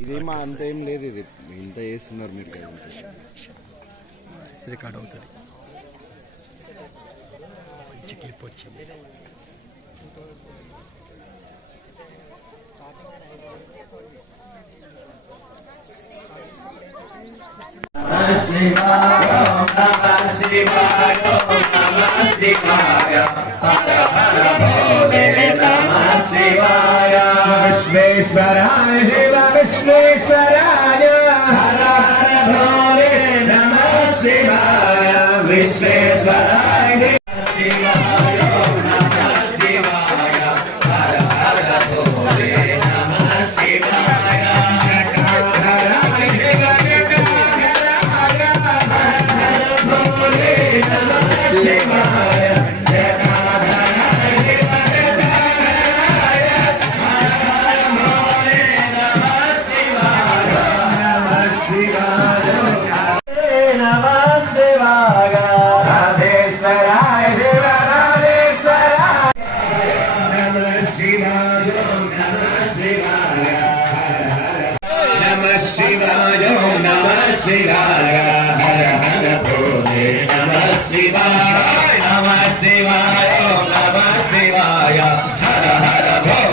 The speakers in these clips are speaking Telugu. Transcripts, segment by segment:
ఇదేమో అంత ఏం లేదు ఇది ఇంత చేస్తున్నారు మీరు కదా ఇంత రికార్డ్ అవుతుంది మంచి క్లిప్ వచ్చింది శివాయ హర హర నమ శివాయ విశ్వేశ్వరాయ శివ విశ్వేశ్వరాయ. శివాయ హర హర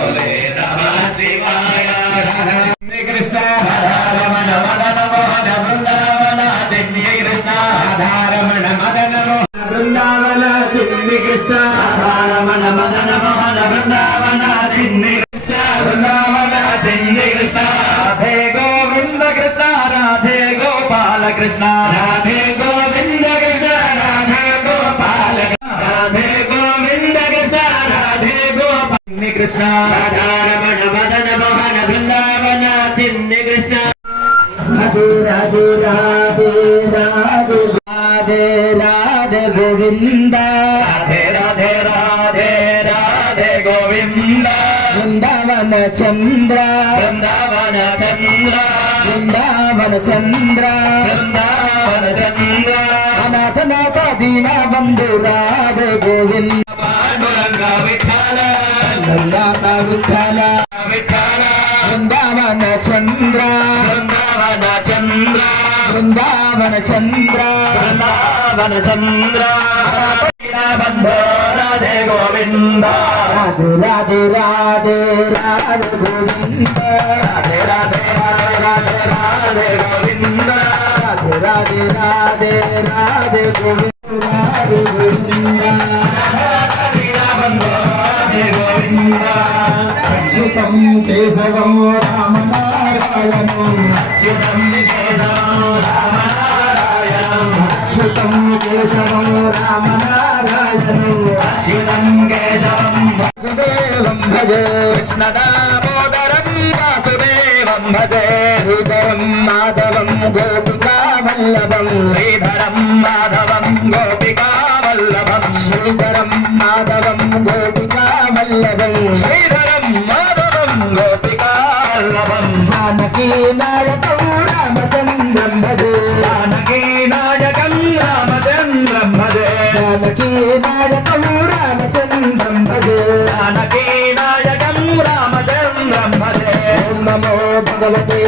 కృష్ణ. రమణ మదన మోహన బృందావన చిన్ని కృష్ణ. రాధే రాధే రాధే రాధే రాధే రాధే గోవింద. రాధే రాధే రాధే రాధే గోవింద. బృందావన చంద్ర. బృందావన చంద్ర. బృందావన చంద్ర. బృందావన చంద్ర. అనాథనాథ దీన బంధు రాధే గోవింద. విఠల. నందాత విఠల విఠల బృందావన చంద్ర. బృందావన చంద్ర. బృందావన చంద్ర బృందావన చంద్ర రాధే గోవింద రాధే రాధే రాధే రాధే గోవింద. రాధే రాధే రాధే రాధే రాధే గోవింద రాధే రాధే రాధే రాధే గోవింద రాధే గోవింద. అచ్యుతం కేశవం రామనారాయణం అచ్యుతం కేశవం రామనారాయణం అచ్యుతం కేశవం రామనారాయణం అచ్యుతం కేశవం వాసుదేవం భజే కృష్ణదామోదరం వాసుదేవం భజే శ్రీధరం మాధవం గోపికా వల్లభం శ్రీధరం మాధవం గోపికా వల్లభం శ్రీధరం మాధవం శ్రీధరం మాధవం గోపికా వల్లభం జానకీ నాయకం రామచంద్రం భజే. జానకీ నాయకం రామచంద్రం భజే. జానకీ నాయకం రామచంద్రం భజే. జానకీ నాయకం రామచంద్రం భజే. నమో భగవతే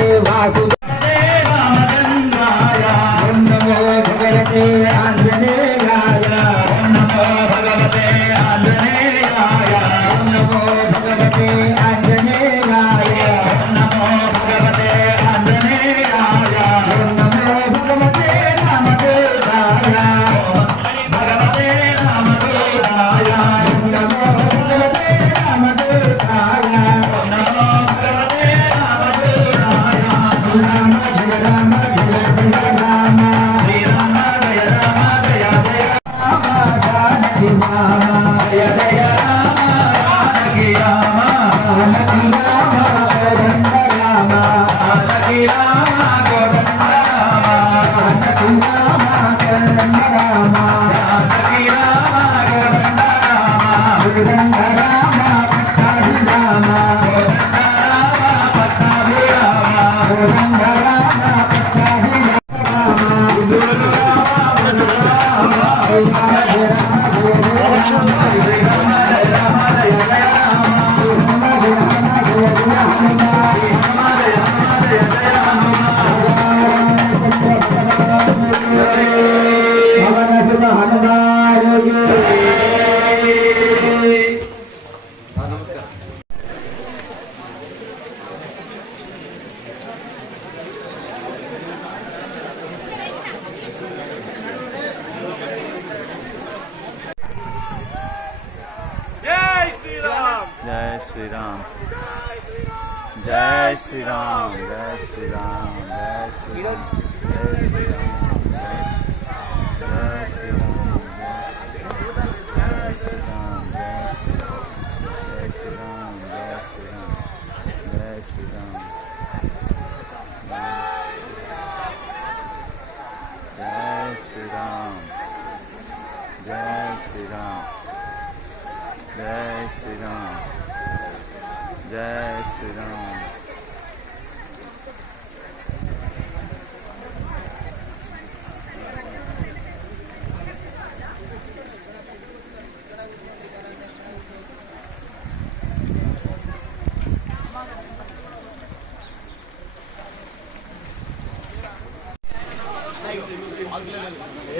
జై శ్రీరామ్. జై శ్రీరామ్.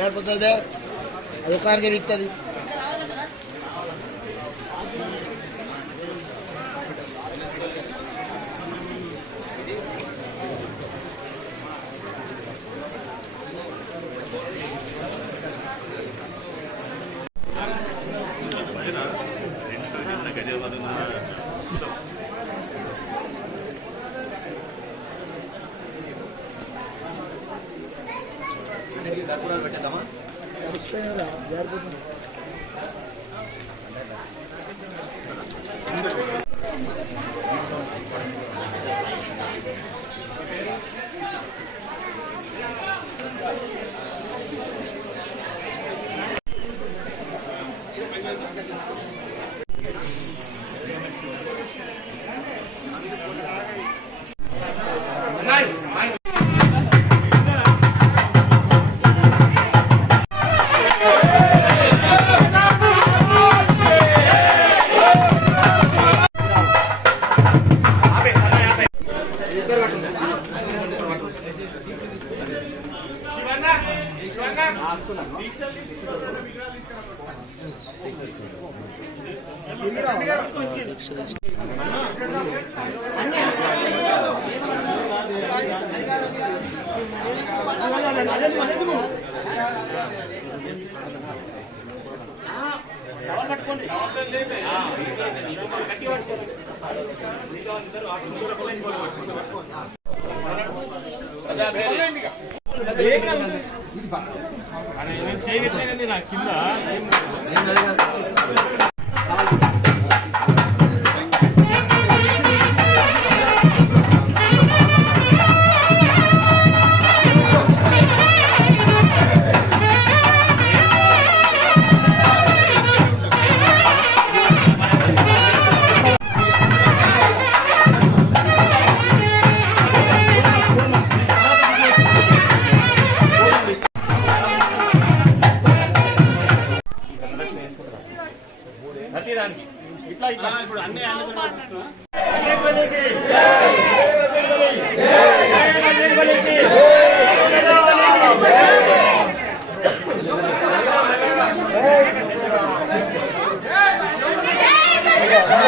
ఏర్పడుతుంది? అధికారికి ఇస్తుంది ಜನ ಎಂಟು ಜನ ಗಜವನ್ನ ಧರ್ಮಪುರ ಬೆಟ್ಟದಮ್ಮ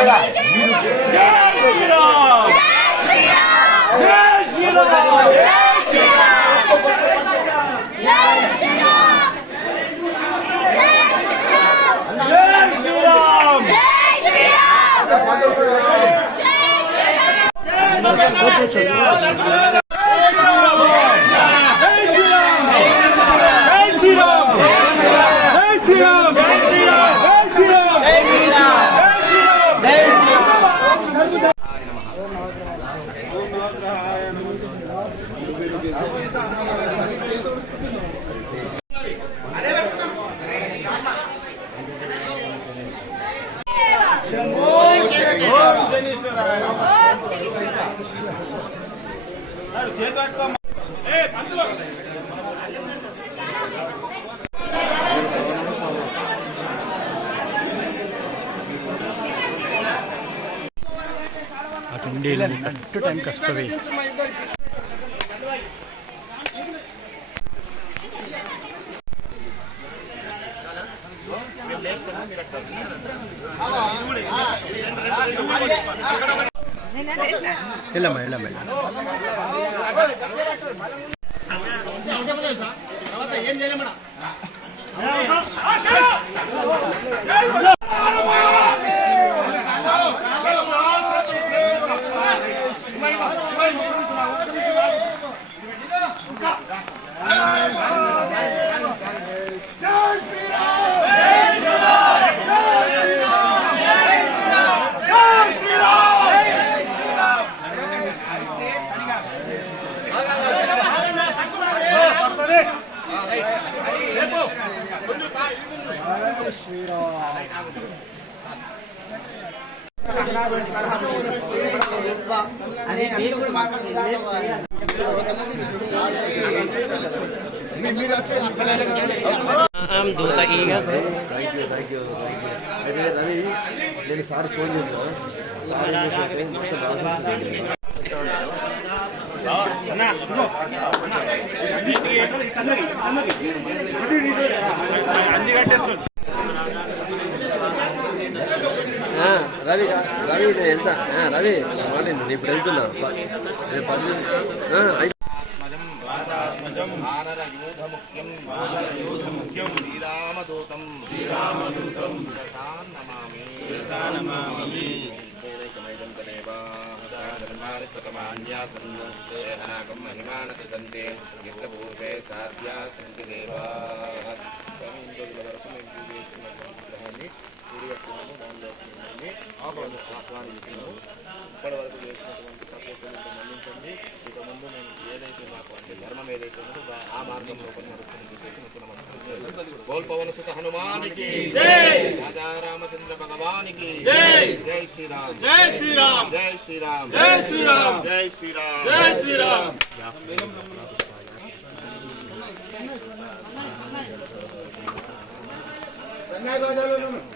저저 저. 저, 저, 저, 저. కరెక్ట్ టైంకి వస్తుంది सर నేను సార్ ఫోన్ చేస్తాను రవి రవి నేను వెళ్తా. రవి మాట్లాడి నేను ఇప్పుడు వెళ్తున్నా రేపు పది మహిమానసంతే యుక్తపూర్వే సాధ్యా సంతి దేవాః స్వామి ఇంకొక వరకు మేము పూజ చేసుకున్నటువంటి విగ్రహాన్ని గుడి కట్టుకున్నాము దానిలో ఆహ్వానిస్తున్నాము ఇప్పటి వరకు చేసినటువంటి తప్పులను మన్నించండి. ఇక ముందు నేను ఏదైతే నాకు అంటే ధర్మం ఏదైతే ఉందో ఆ మార్గంలో కొన్ని నడుస్తుంది చెప్పేసి మీకు నమస్కారం గోల్పవన సుత హనుమానికి. రాజా రామచంద్ర భగవానికి. జై! శ్రీరామ్. జై శ్రీరామ్! జై శ్రీరామ్. జై శ్రీరామ్! జై శ్రీరామ్. జై శ్రీరామ్! ఆంజనేయ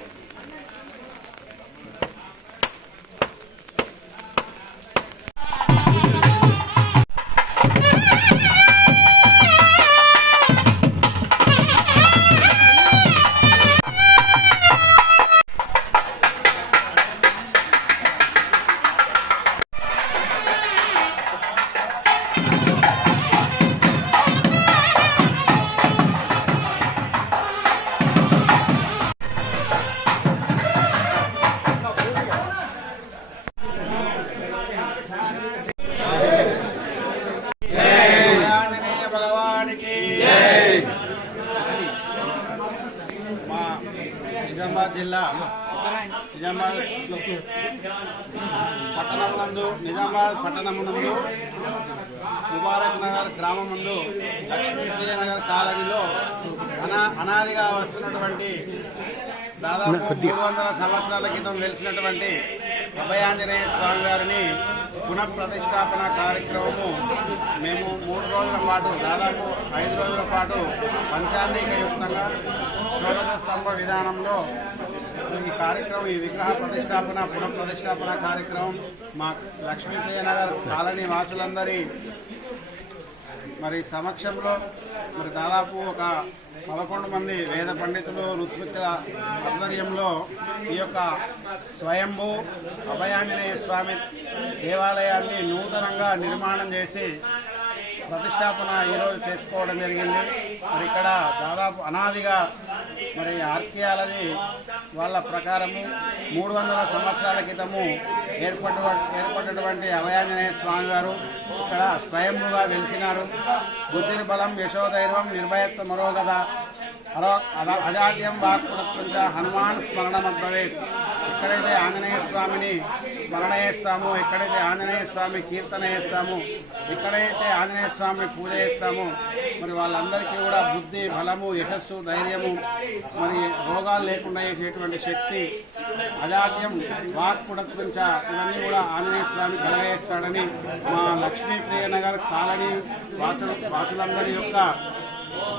దాదాపు మూడు వందల సంవత్సరాల క్రితం వెలిసినటువంటి అభయాంజనేయ స్వామి వారిని పునఃప్రతిష్టాపన కార్యక్రమము మేము మూడు రోజుల పాటు దాదాపు ఐదు రోజుల పాటు పంచాంగయుక్తంగా షోడశ స్తంభ విధానంలో ఈ కార్యక్రమం ఈ విగ్రహ ప్రతిష్టాపన పునఃప్రతిష్టాపన కార్యక్రమం మా లక్ష్మీప్రియ నగర్ కాలనీ వాసులందరి మరి సమక్షంలో మరి దాదాపు ఒక పదకొండు మంది వేద పండితులు ఋత్వికుల ఆధ్వర్యంలో ఈ యొక్క స్వయంభూ అభయాంజనేయ స్వామి దేవాలయాన్ని నూతనంగా నిర్మాణం చేసి ప్రతిష్టాపన ఈరోజు చేసుకోవడం జరిగింది. మరి ఇక్కడ దాదాపు అనాదిగా మరి ఆర్కియాలజీ వాళ్ళ ప్రకారము మూడు వందల సంవత్సరాల క్రితము ఏర్పడ్డ ఏర్పడినటువంటి అభయాంజనేయ స్వామి గారు ఇక్కడ స్వయంభుగా వెలిసినారు. బుద్ధిని బలం యశోధైర్వం నిర్భయత్వ మరోగద అజాడ్యం వాక్పురత్వంచ హనుమాన్ స్మరణమద్భవేత్. ఎక్కడైతే ఆంజనేయ స్వామిని స్మరణ చేస్తామో ఎక్కడైతే ఆంజనేయ స్వామి కీర్తన చేస్తామో ఎక్కడైతే ఆంజనేయ స్వామిని పూజ చేస్తామో మరి వాళ్ళందరికీ కూడా బుద్ధి బలము యశస్సు ధైర్యము మరి రోగాలు లేకుండా చేసేటువంటి శక్తి అజాడ్యం వాక్పుడత్వంచ ఇవన్నీ కూడా ఆంజనేయ స్వామి కలగజేస్తాడని మా లక్ష్మీప్రియ నగర్ కాలనీ వాసులు వాసులందరి యొక్క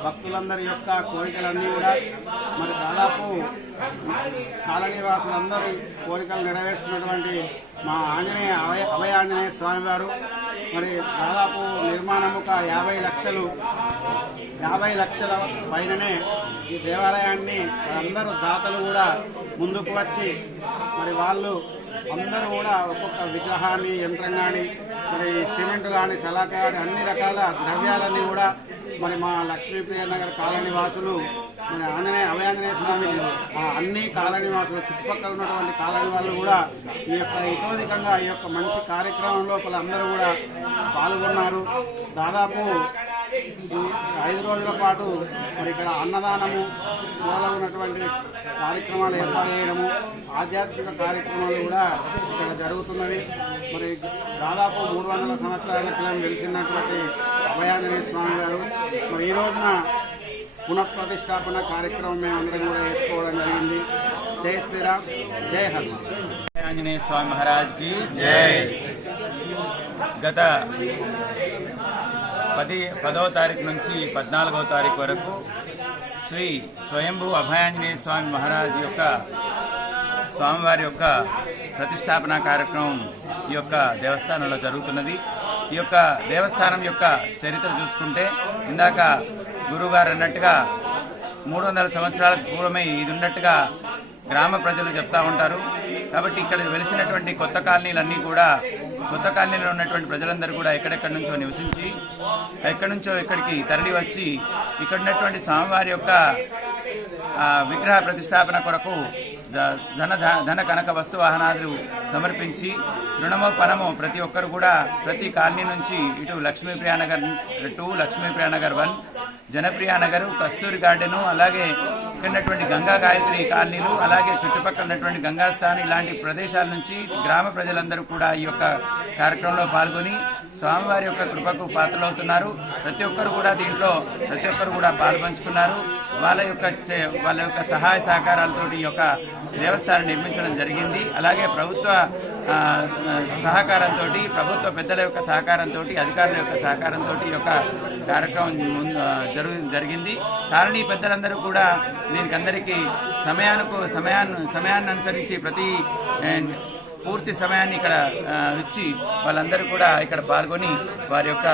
భక్తులందరి యొక్క కోరికలన్నీ కూడా మరి దాదాపు కాలనీ వాసులందరి కోరికలు నెరవేర్చినటువంటి మా ఆంజనేయ అభయ అభయ ఆంజనేయ స్వామివారు. మరి దాదాపు నిర్మాణం ఒక యాభై లక్షలు యాభై లక్షల పైననే ఈ దేవాలయాన్ని అందరూ దాతలు కూడా ముందుకు వచ్చి మరి వాళ్ళు అందరూ కూడా ఒక్కొక్క విగ్రహాన్ని యంత్రం కానీ మరి సిమెంట్ కానీ సలాక కానీ అన్ని రకాల ద్రవ్యాలన్నీ కూడా మరి మా లక్ష్మీప్రియ నగర్ కాలనీ వాసులు మన ఆంజనేయ అభయాంజనేయ స్వామి అన్ని కాలనీ వాసులు చుట్టుపక్కల ఉన్నటువంటి కాలనీ వాళ్ళు కూడా ఈ యొక్క ఇతోధికంగా ఈ యొక్క మంచి కార్యక్రమం లోపల అందరూ కూడా పాల్గొన్నారు. దాదాపు ఐదు రోజుల పాటు మరి ఇక్కడ అన్నదానము మొదలగునటువంటి కార్యక్రమాలు ఏర్పాటు చేయడము ఆధ్యాత్మిక కార్యక్రమాలు కూడా ఇక్కడ జరుగుతున్నవి. మరి దాదాపు మూడు వందల సంవత్సరాల క్రితం వెలిసినటువంటి అభయాంజనేయ స్వామి గారు. మరి ఈ రోజున పునఃప్రతిష్టాపన కార్యక్రమం మేము అందరం కూడా చేసుకోవడం జరిగింది. జై శ్రీరామ్ జై హనుమాన్. ఆంజనేయ స్వామి మహారాజ్కి జై. గత పది పదవ తారీఖు నుంచి పద్నాలుగవ తారీఖు వరకు శ్రీ స్వయంభూ అభయాంజనేయ స్వామి మహారాజ్ యొక్క స్వామివారి యొక్క ప్రతిష్టాపన కార్యక్రమం ఈ యొక్క దేవస్థానంలో జరుగుతున్నది. ఈ యొక్క దేవస్థానం యొక్క చరిత్ర చూసుకుంటే ఇందాక గురువుగారు అన్నట్టుగా మూడు వందల సంవత్సరాల పూర్వమే ఇది ఉన్నట్టుగా గ్రామ ప్రజలు చెప్తా ఉంటారు. కాబట్టి ఇక్కడ వెలిసినటువంటి కొత్త కాలనీలన్నీ కూడా కొత్త కాలనీలో ఉన్నటువంటి ప్రజలందరూ కూడా ఎక్కడెక్కడి నుంచో నివసించి ఎక్కడి నుంచో ఇక్కడికి తరలి వచ్చి ఇక్కడ ఉన్నటువంటి స్వామివారి యొక్క విగ్రహ ప్రతిష్టాపన కొరకు ధన ధ- ధన కనక వస్తు వాహనాలు సమర్పించి రుణమో పనమో ప్రతి ఒక్కరు కూడా ప్రతి కాలనీ నుంచి ఇటు Lakshmipriyanagar two Lakshmipriyanagar one Janapriya Nagar Kasturi garden అలాగే ఉన్నటువంటి గంగా గాయత్రి కాలనీలు అలాగే చుట్టుపక్కల ఉన్నటువంటి గంగాస్థాన్ ఇలాంటి ప్రదేశాల నుంచి గ్రామ ప్రజలందరూ కూడా ఈ యొక్క కార్యక్రమంలో పాల్గొని స్వామివారి యొక్క కృపకు పాత్రలవుతున్నారు. ప్రతి ఒక్కరు కూడా దీంట్లో ప్రతి ఒక్కరు కూడా పాల్పంచుకున్నారు. వాళ్ళ యొక్క వాళ్ళ యొక్క సహాయ సహకారాలతో ఈ యొక్క దేవస్థానం నిర్మించడం జరిగింది. అలాగే ప్రభుత్వ సహకారంతో ప్రభుత్వ పెద్దల యొక్క సహకారంతో అధికారుల యొక్క సహకారంతో ఈ యొక్క కార్యక్రమం ముందు జరుగు జరిగింది. కారణీ పెద్దలందరూ కూడా దీనికి అందరికీ సమయానికి సమయాన్ని సమయాన్ని అనుసరించి ప్రతి పూర్తి సమయాన్ని ఇక్కడ ఇచ్చి వాళ్ళందరూ కూడా ఇక్కడ పాల్గొని వారి యొక్క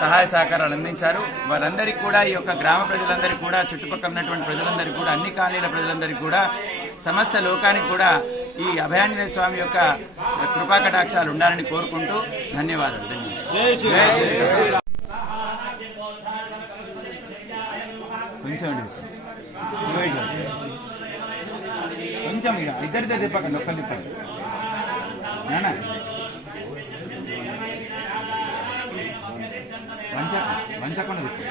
సహాయ సహకారాలు అందించారు. వారందరికీ కూడా ఈ యొక్క గ్రామ ప్రజలందరికీ కూడా చుట్టుపక్కల ఉన్నటువంటి ప్రజలందరికీ కూడా అన్ని కాలనీల ప్రజలందరికీ కూడా సమస్త లోకానికి కూడా ఈ అభయాంజనేయ స్వామి యొక్క కృపా కటాక్షాలు ఉండాలని కోరుకుంటూ ధన్యవాదాలు ధన్యవాదాలు కొంచెం అండి. ఇదిగో ఇదిగో. కొంచెం ఇక ఇద్దరితో తిప్పకండి వంచకుండా తిప్పండి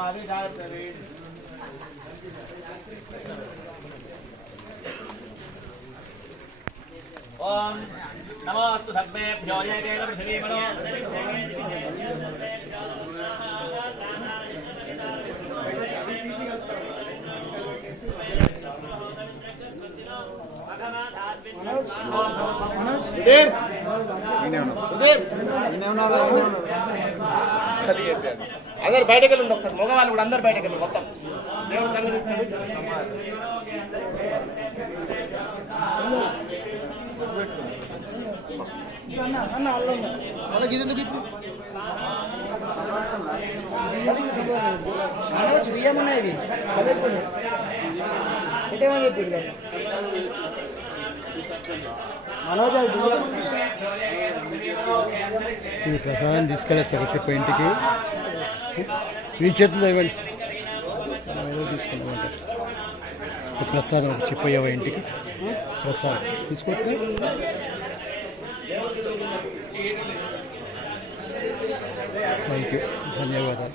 मालेदार ओम नमोस्तु सुधीर सुधीर खाली అందరు బయటకు వెళ్ళండి ఒకసారి మగవాళ్ళు కూడా అందరు బయటకు వెళ్ళండి మొత్తం. దేవుడు కన్ను తీస్తాడు వాళ్ళకి ఇది ఇవి పెట్టేమని చెప్పి మనోజ్ ఈ ప్రసాదం తీసుకెళ్ళి సరస్వతి ఇంటికి. మీ చేతుల్లో ఇవ్వండి. ఏదో ప్రసాదం ఒక చెప్పయ్యవ ఇంటికి. ప్రసాదం తీసుకోవచ్చు థ్యాంక్ యూ ధన్యవాదాలు.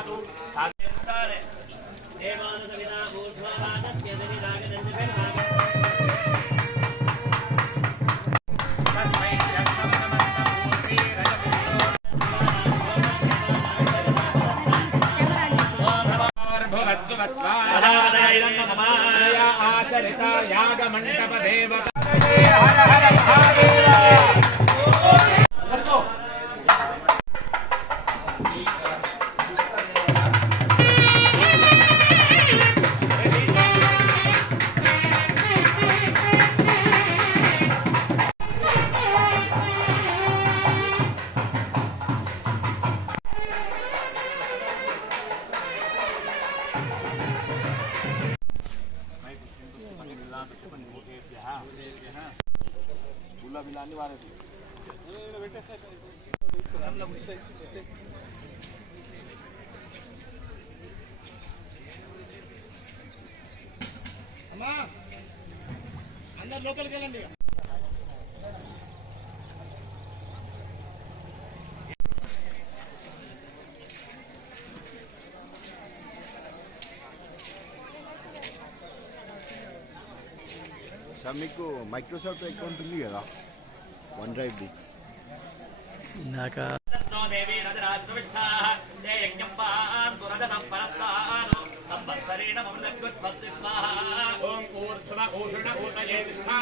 ಸಾಧು ಸಾಧು అమ్మా అందరు లోపలికి వెళ్ళండి సార్ మీకు మైక్రోసాఫ్ట్ అకౌంట్ ఉంది కదా? వన్ డ్రైవ్ డి ఇందాక సంవత్సరేణ మమలగ్స్వస్తి స్వాహ. ఓం కూర్ధన కూషణ కూటయే తిష్ఠా